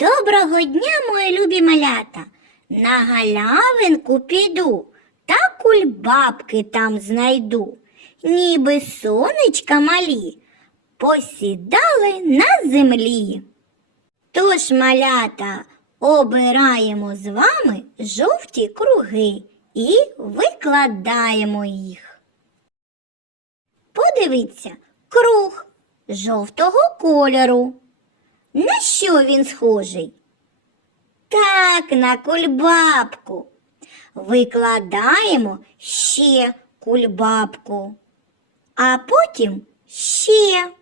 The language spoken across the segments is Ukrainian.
Доброго дня, мої любі малята. На галявинку піду, та кульбабки там знайду, ніби сонечка малі, посідали на землі. Тож, малята, обираємо з вами жовті круги і викладаємо їх. Подивіться, круг жовтого кольору. На що він схожий? Так, на кульбабку. Викладаємо ще кульбабку, а потім ще.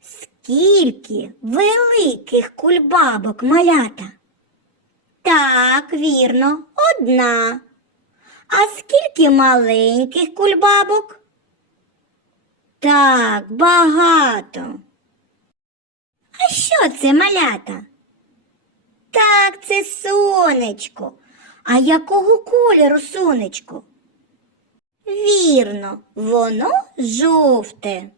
Скільки великих кульбабок малята? Так, вірно, одна. А скільки маленьких кульбабок? Так, багато. А що це малята? Так, це сонечко. А якого кольору сонечко? Вірно, воно жовте.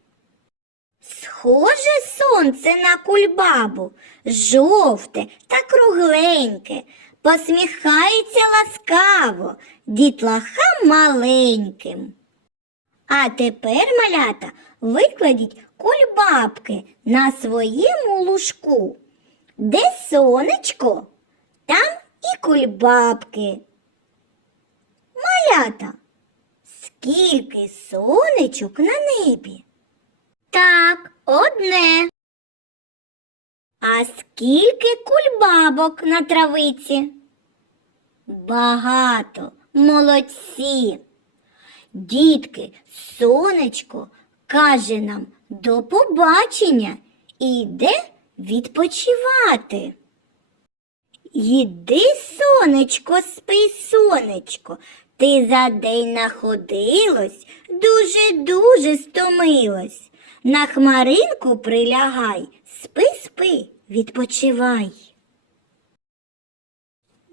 Схоже сонце на кульбабу, жовте та кругленьке, посміхається ласкаво, дітлахам маленьким. А тепер, малята, викладіть кульбабки на своєму лужку. Де сонечко, там і кульбабки. Малята, скільки сонечок на небі? Так, одне. А скільки кульбабок на травиці? Багато, молодці. Дітки, сонечко каже нам до побачення і йде відпочивати. Йди, сонечко, спи, сонечко, ти за день находилось, дуже-дуже стомилось. На хмаринку прилягай, спи, спи, відпочивай.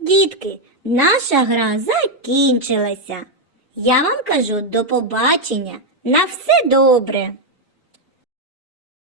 Дітки, наша гра закінчилася. Я вам кажу до побачення. На все добре.